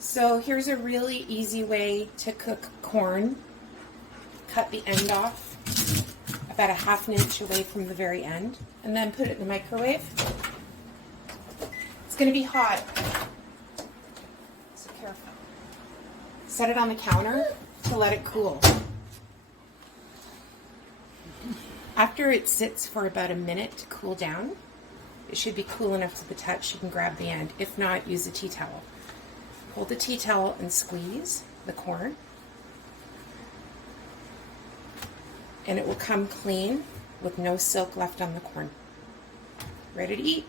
So here's a really easy way to cook corn. Cut the end off about a ½ inch away from the very end, and then put it in the microwave. It's going to be hot, so careful. Set it on the counter to let it cool. After it sits for about a minute to cool down, it should be cool enough to the touch. You can grab the end. If not, use a tea towel. Hold the tea towel and squeeze the corn, and it will come clean with no silk left on the corn. Ready to eat.